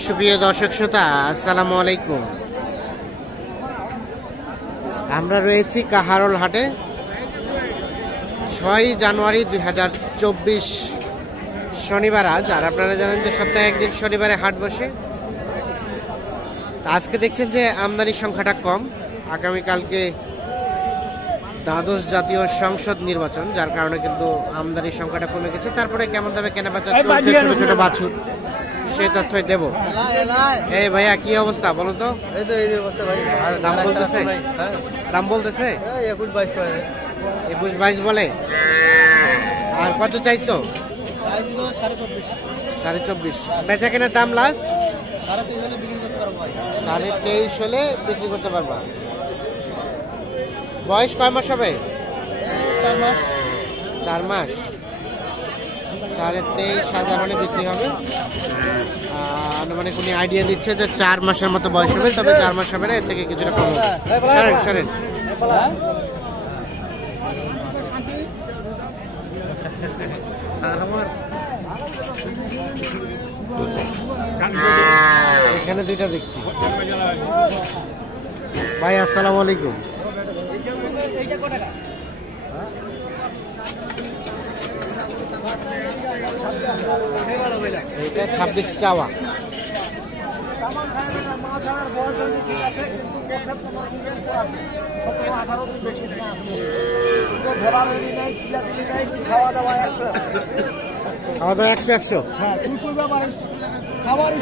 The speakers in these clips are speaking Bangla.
সুপ্রিয় দর্শক শ্রোতা, আসসালামু আলাইকুম। আমরা রয়েছি কাহারোল হাটে। 6 জানুয়ারি 2024 শনিবার আজ। আর আপনারা জানেন যে সপ্তাহে একদিন শনিবারে হাট বসে। আজকে দেখছেন যে আমদানির সংখ্যাটা কম। আগামীকালকে দ্বাদশ জাতীয় সংসদ নির্বাচন, যার কারণে কিন্তু আমদানির সংখ্যাটা কমে গেছে। তারপরে কেমন দামে কেনাবেচা চলছে ছোট ছোট বাছুর, সেই তথ্যই দেব। এই ভাইয়া কি অবস্থা বলো তো? দাম বলতেছে? দাম বলতেছে 21-22 বলে। আর কত চাইছো? 24.5। বেচা কেনার দাম লাস্ট 23.5 হলে বিক্রি করতে পারবা। বয়স কয় মাস হবে? 4 মাস। 23,500 হলে বিক্রি হবে। মানে কোনো আইডিয়া দিচ্ছে যে 4 মাসের মতো বয়স হবে, তবে 4 মাস হবে না, এর থেকে কিছুটা কম হবে। সরেন এখানে দুইটা দেখছি। ভাই আসসালামু আলাইকুম। এটা 26 চাওয়া। খাওয়া দাওয়া 100-100। খাবার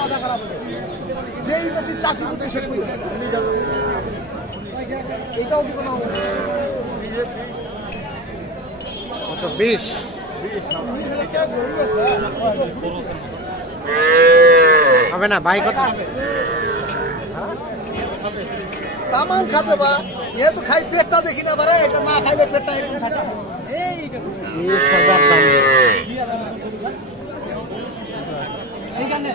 মাথা খারাপ চাষি এটাও দিব না। কত? 20 হবে না ভাই? কত তামান খাতে বা এ তো খাই পেটটা দেখি না বারে, এটা না খাইলে পেটটা একদম থাকে। 20,000 দাম। এইখানে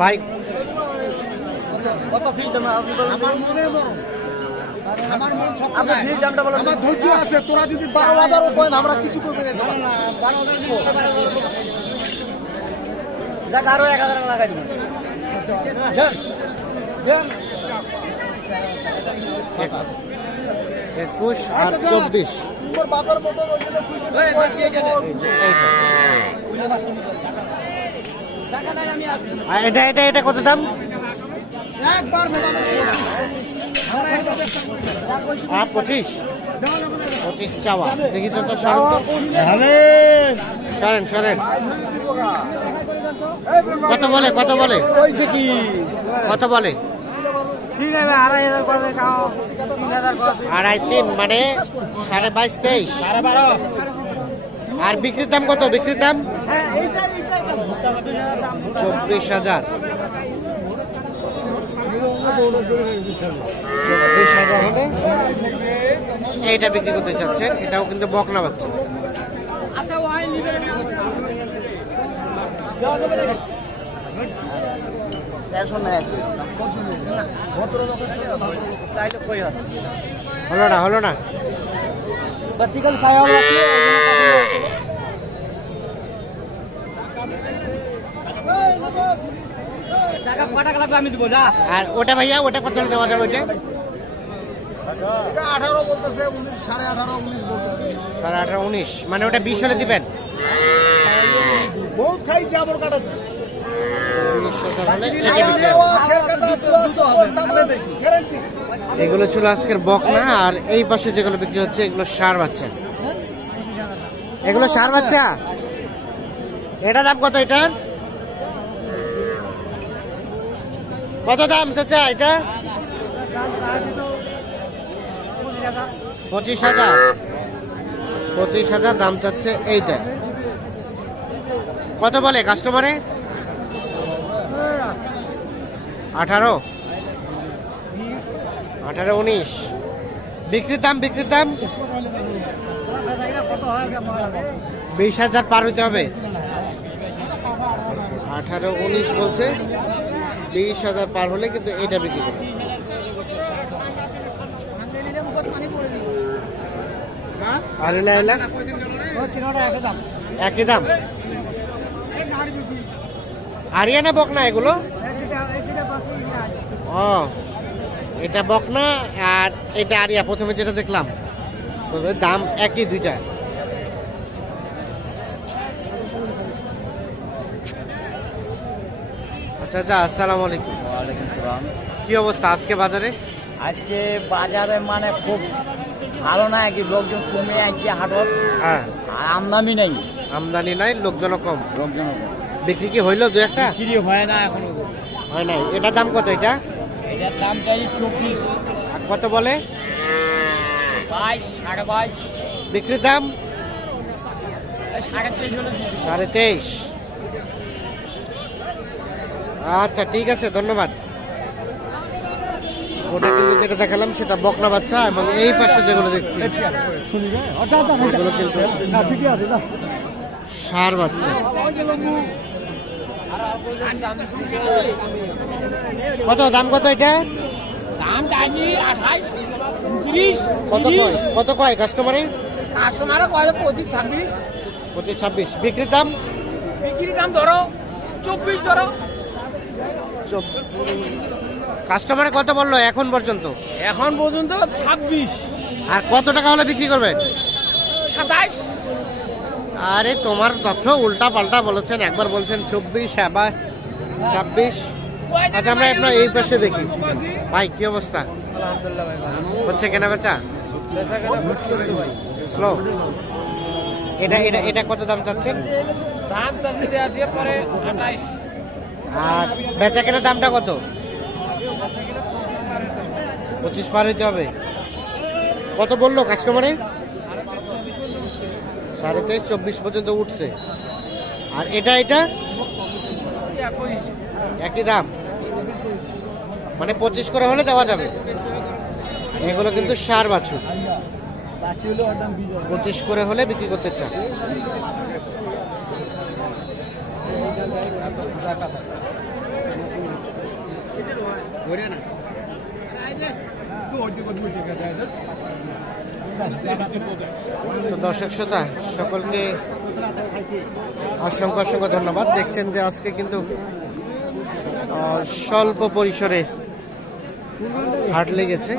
ভাই কত ফিল দাম? আমার মনে নরম, আমার মন সব আমার ফিল দামটা বলো। আমার ধৈর্য আছে। তোরা যদি 12,000 করেন আমরা কিছু করবে না। 12,000 দিব, 12,000 যাক আরো 1,000 লাগাই দিব। জান জান 21 আর 24 তোমার বাবার মতো বলে তুই টাকা নাই আমি আছি। এটা কত দাম? একবার মোটামুটি 25 চাওয়া। দেখি তো সরেন। কত বলে? কত বলে? কত বলে? 2.5-3 মানে 22.5-23। আর বিক্রির দাম কত? বিক্রির দাম 24,000। 24,000 হলে এইটা বিক্রি করতে চাচ্ছেন। এটাও কিন্তু বকনা বাচ্চা। হলো না আর ওটা ভাইয়া, ওটা কত দেওয়া যাবে? ওইটা 18 বলতেছে, 18.5 19 বলতেছে। 18.5 19 মানে ওটা 20 হলে দিবেন। বহুত খাই জাবর কাটাছে। এগুলো ছিল আজকের বকনা। আর এই পাশে যেগুলো বিক্রি হচ্ছে এগুলো ষাঁড় বাচ্চা। এগুলো ষাঁড় বাচ্চা। এটা দাম কত? এটার কত দাম চাচা? এটা 25,000। 25,000 দাম চাচ্ছে এইটা। কত বলে কাস্টমারে? 18 19। বিক্রির দাম 20,000 পার হইতে হবে। 18 19 বলছে, 20,000 পার হলে কিন্তু এটা বিক্রি করবে। আর এলা একই দাম। আরিয়ানা বকনা এগুলো? ও এটা বকনা আর এটা আরিয়া, প্রথমে যেটা দেখলাম, তবে দাম একই দুইটা। আচ্ছা আচ্ছা, আসসালামু আলাইকুম। ওয়ালাইকুম সালাম। কি অবস্থা আজকে বাজারে? আজকে বাজারে মানে খুব ভালো না, কি লোকজন কমে আছে হাটত। হ্যাঁ, আর আমদানি নেই। আমদানি নাই, লোকজনও কম। লোকজন বিক্রি কি হইলো দু একটা? বিক্রি হয় না এখনো। হয় নাই। এটার দাম কত? এটা এটার দাম চাই 24। আর কত বলে? 22, 22.5। বিক্রির দাম 23.5 হলো। 23.5। আচ্ছা ঠিক আছে, ধন্যবাদ। ওটা কিন্তু যেটা দেখালাম সেটা বকনা বাচ্চা, এবং এই পাশে যেগুলো দেখছি সেগুলো কিন্তু ষাঁড় বাচ্চা। কত দাম? কত এটা দাম চাইছি 28, 29, কত কয়? কত কয় কাস্টমারে? কাস্টমারও কয় 25, 26। 25, 26। বিক্রির দাম? বিক্রির দাম ধরো 24 ধরো। কাস্টমারে কত বললো এখন পর্যন্ত? এখন পর্যন্ত 26। আর কত টাকা হলে বিক্রি করবে? 27। আরে তোমার তথ্য উল্টা পাল্টা বলেছেন, একবার বলছেন 24, আবার 26। আচ্ছা আমরা আপনার এই পাশে দেখি। ভাই কি অবস্থা? আলহামদুলিল্লাহ ভাই ভালো। হচ্ছে কেনা বেচা স্লো? এটা এটা এটা কত দাম চাচ্ছেন? দাম চাচ্ছি দেওয়া দিয়ে পরে 28। আর বেচা কেনার দামটা কত? 25 পার হইতে হবে। কত বললো কাস্টমারে? 23.5, 24 পর্যন্ত উঠছে। আর এটা এটা একই দাম, মানে 25 করে হলে দেওয়া যাবে। এগুলো কিন্তু ষাঁড় বাছুর, 25 করে হলে বিক্রি করতে চান। তো দর্শক শ্রোতা সকলকে অসংখ্য অসংখ্য ধন্যবাদ। দেখছেন যে আজকে কিন্তু স্বল্প পরিসরে হাট লেগেছে।